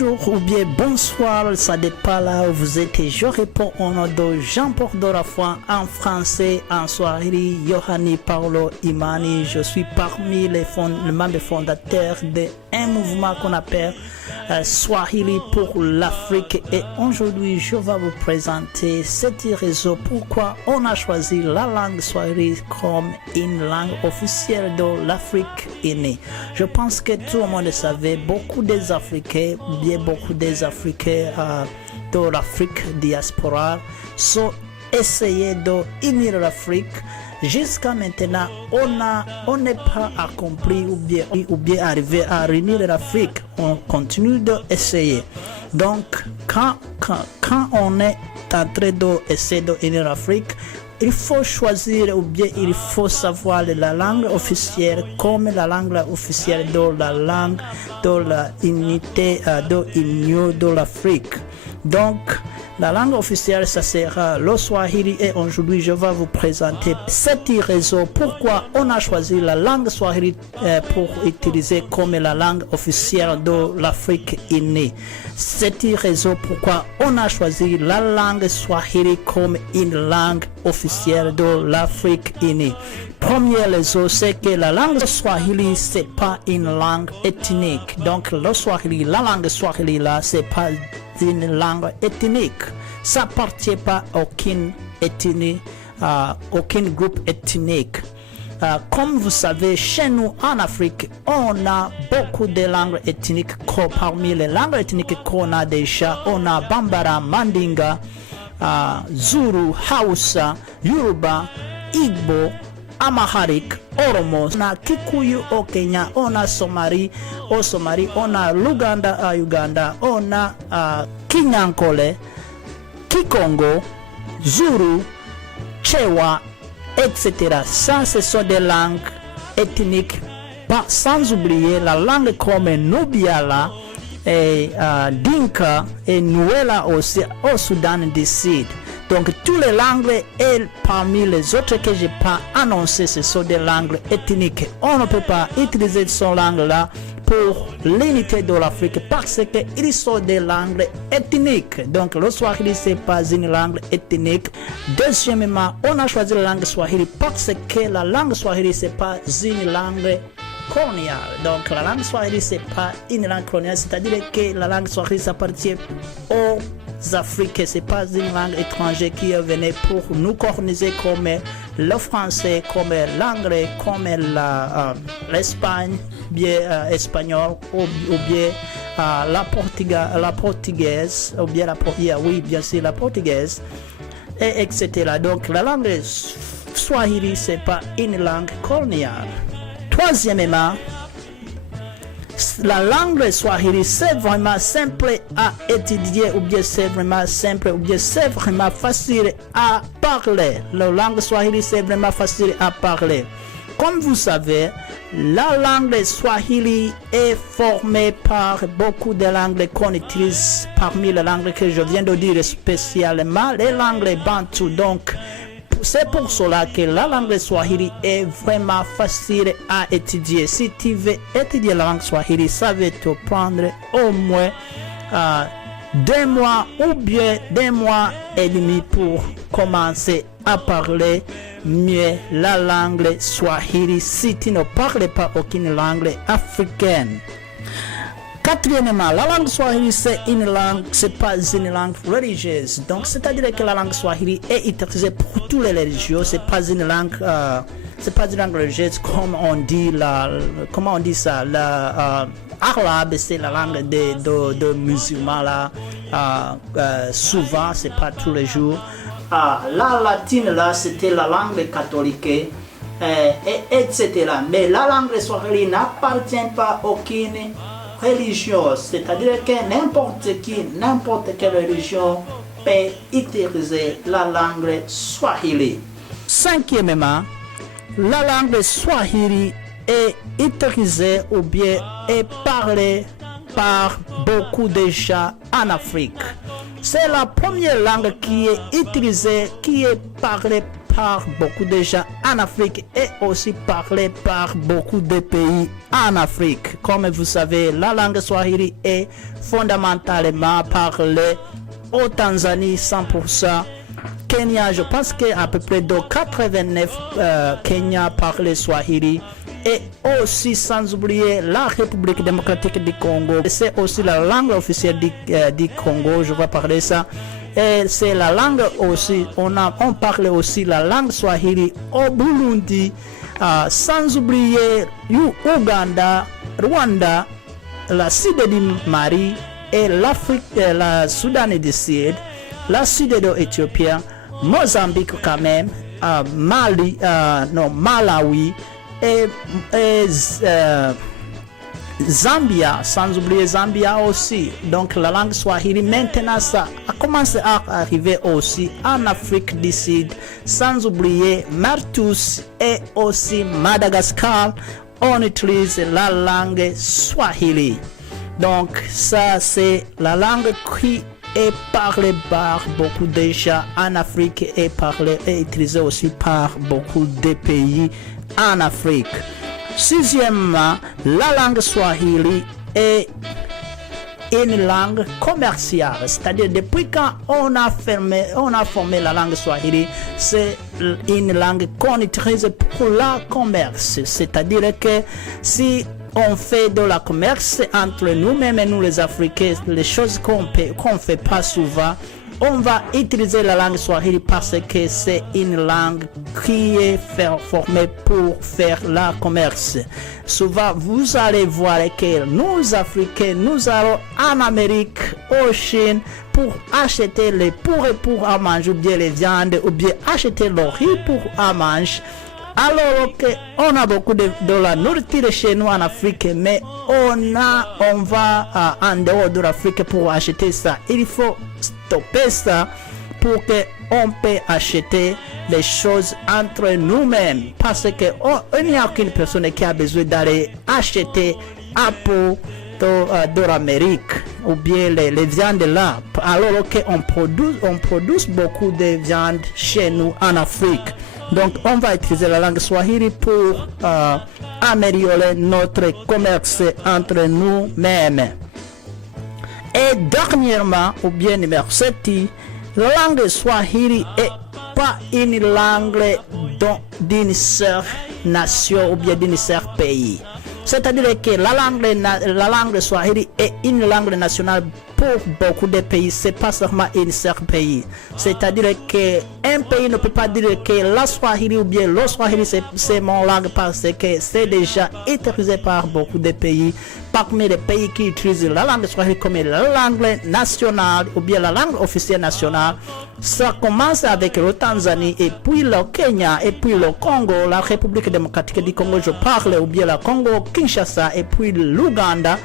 bonjour ou bien bonsoir, ça dépend là où vous êtes. Je réponds au nom de Jean-Paul Dorafouin en français, en Swahili, Yohani Paulo Imani. Je suis parmi les membres fondateurs d'un mouvement qu'on appelle Swahili pour l'Afrique. Et aujourd'hui, je vais vous présenter cette raison pourquoi on a choisi la langue Swahili comme une langue officielle de l'Afrique unie. Je pense que tout le monde savait, beaucoup des Africains, beaucoup des Africains de l'Afrique diaspora sont essayés d'unir l'Afrique. Jusqu'à maintenant, on n'est pas accompli ou bien arrivé à réunir l'Afrique. On continue d'essayer. Donc, quand on est en train d'essayer d'unir l'Afrique, il faut choisir ou bien il faut savoir la langue officielle comme la langue officielle de la langue de l'unité de l'Union de l'Afrique. Donc, la langue officielle, ça sera le Swahili et aujourd'hui, je vais vous présenter cette raison pourquoi on a choisi la langue Swahili pour utiliser comme la langue officielle de l'Afrique unie. C'est une raison pourquoi on a choisi la langue Swahili comme une langue officielle de l'Afrique unie. Première raison, c'est que la langue Swahili, c'est pas une langue ethnique. Donc, le Swahili, la langue Swahili là, c'est pas une langue ethnique. Ça appartient pas à aucune ethnie, aucun groupe ethnique. Comme vous savez, chez nous en Afrique, on a beaucoup de langues ethniques. Parmi les langues ethniques qu'on a déjà, on a Bambara, Mandinga, Zulu, Hausa, Yoruba, Igbo, Amharic, Oromo, on a Kikuyu au Kenya, on a Somali au Somalie, on a Luganda à Uganda, on a Kinyankole, Kikongo, Zulu, Chewa, etc. Ça, ce sont des langues ethniques, sans oublier la langue comme Nubiala et Dinka et Nuela aussi au Soudan du Sud. Donc, toutes les langues et parmi les autres que je n'ai pas annoncées, ce sont des langues ethniques. On ne peut pas utiliser cette langue-là pour l'unité de l'Afrique parce qu'ils sont des langues ethniques. Donc, le Swahili, ce n'est pas une langue ethnique. Deuxièmement, on a choisi la langue Swahili parce que la langue Swahili, ce n'est pas une langue coloniale. Donc, la langue Swahili, ce n'est pas une langue coloniale. C'est-à-dire que la langue Swahili s'appartient aux Africains, c'est pas une langue étrangère qui est venue pour nous coloniser comme le français, comme l'anglais, comme l'Espagne, bien espagnol ou bien la portugaise, ou bien oui, bien sûr la portugaise, et etc. Donc la langue Swahili, c'est pas une langue coloniale. Troisièmement, la langue Swahili, c'est vraiment simple à étudier ou bien c'est vraiment simple ou bien c'est vraiment facile à parler. La langue Swahili, c'est vraiment facile à parler. Comme vous savez, la langue Swahili est formée par beaucoup de langues qu'on utilise parmi les langues que je viens de dire, spécialement les langues bantou. Donc, c'est pour cela que la langue Swahili est vraiment facile à étudier. Si tu veux étudier la langue Swahili, ça va te prendre au moins 2 mois ou bien 2 mois et demi pour commencer à parler mieux la langue Swahili si tu ne parles pas aucune langue africaine. Quatrièmement, la langue Swahili, c'est une langue, c'est pas une langue religieuse. Donc, c'est-à-dire que la langue Swahili est utilisée pour toutes les religions. C'est pas une langue religieuse comme on dit comment on dit ça. Arabe, c'est la langue de musulmans là. Souvent, c'est pas tous les jours. La latine là, c'était la langue catholique. Etc. Mais la langue Swahili n'appartient pas à aucune religion, c'est-à-dire que n'importe quelle religion peut utiliser la langue Swahili. Cinquièmement, la langue Swahili est utilisée ou bien est parlée par beaucoup de gens en Afrique. C'est la première langue qui est utilisée, qui est parlée par beaucoup de gens en Afrique et aussi parlé par beaucoup de pays en Afrique. Comme vous savez, la langue swahili est fondamentalement parlée au Tanzanie 100%. Kenya, je pense qu'à peu près de 89 Kenya parlent swahili. Et aussi sans oublier la République démocratique du Congo. C'est aussi la langue officielle du Congo, je vais parler ça. Et c'est la langue aussi, on parle aussi la langue swahili au Burundi, sans oublier Ouganda, Rwanda, la Sud du Mali et l'Afrique, la Soudan du Sud, la Sud de l'Éthiopie, Mozambique quand même, Malawi et Zambia, sans oublier Zambia aussi. Donc la langue swahili maintenant ça a commencé à arriver aussi en Afrique du Sud, sans oublier Mauritius et aussi Madagascar. On utilise la langue swahili. Donc ça c'est la langue qui est parlée par beaucoup de gens en Afrique et utilisée aussi par beaucoup de pays en Afrique. Sixièmement, la langue swahili est une langue commerciale, c'est-à-dire depuis quand on a formé la langue swahili, c'est une langue qu'on utilise pour la commerce, c'est-à-dire que si on fait de la commerce entre nous-mêmes et nous les Africains, les choses qu'on fait pas souvent, on va utiliser la langue swahili parce que c'est une langue qui est formée pour faire la commerce. Souvent, vous allez voir que nous, Africains, nous allons en Amérique, au Chine, pour acheter les pour à manger, ou bien les viandes, ou bien acheter le riz pour à manger. Alors qu'on a beaucoup de la nourriture chez nous en Afrique, mais on va en dehors de l'Afrique pour acheter ça. Il faut stopper ça pour qu'on puisse acheter les choses entre nous-mêmes. Parce qu'il n'y a aucune personne qui a besoin d'aller acheter à peau de l'Amérique ou bien les viandes là. Alors qu'on produit beaucoup de viande chez nous en Afrique. Donc, on va utiliser la langue swahili pour améliorer notre commerce entre nous-mêmes. Et dernièrement, ou bien numéro 7, la langue swahili est pas une langue d'une seule nation ou bien d'une seul pays. C'est-à-dire que la langue swahili est une langue nationale pour beaucoup de pays, c'est pas seulement un seul pays. C'est-à-dire qu'un pays ne peut pas dire que la swahili ou bien le swahili c'est mon langue parce que c'est déjà utilisé par beaucoup de pays. Parmi les pays qui utilisent la langue swahili comme la langue nationale ou bien la langue officielle nationale, ça commence avec le Tanzanie et puis le Kenya et puis le Congo, la République démocratique du Congo, je parle, ou bien le Congo, Kinshasa et puis l'Ouganda.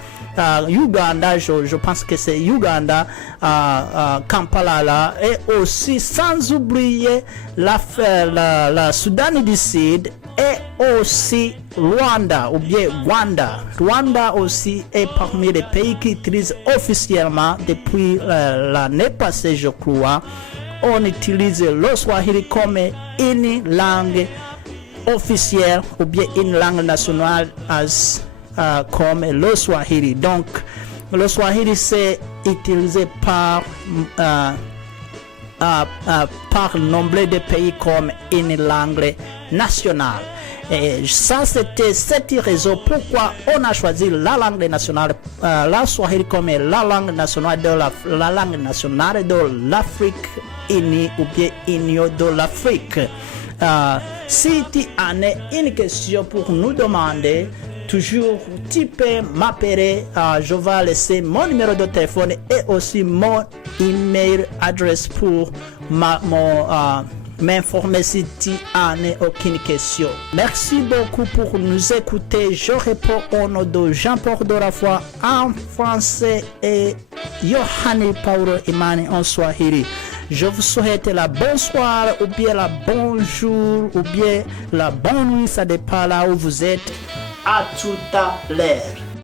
Uganda, je pense que c'est Uganda, Kampala là, et aussi sans oublier la Soudan du Sud et aussi Rwanda ou bien Rwanda. Rwanda aussi est parmi les pays qui utilisent officiellement depuis l'année passée, je crois. On utilise le swahili comme une langue officielle ou bien une langue nationale comme le swahili. Donc le swahili c'est utilisé par nombre de pays comme une langue nationale. Et ça c'était cette raison pourquoi on a choisi la langue nationale, la swahili comme la langue nationale de l'Afrique unie ou bien union de l'Afrique. Si tu en as une question pour nous demander, toujours tu peux m'appeler, je vais laisser mon numéro de téléphone et aussi mon email adresse pour m'informer si tu en as aucune question. Merci beaucoup pour nous écouter. Je réponds au nom de Jean-Paul Dorafoi en français et Yohani Paulo Imani en swahili. Je vous souhaite la bonne soirée ou bien la bonne jour ou bien la bonne nuit, ça dépend là où vous êtes. À tout à l'heure.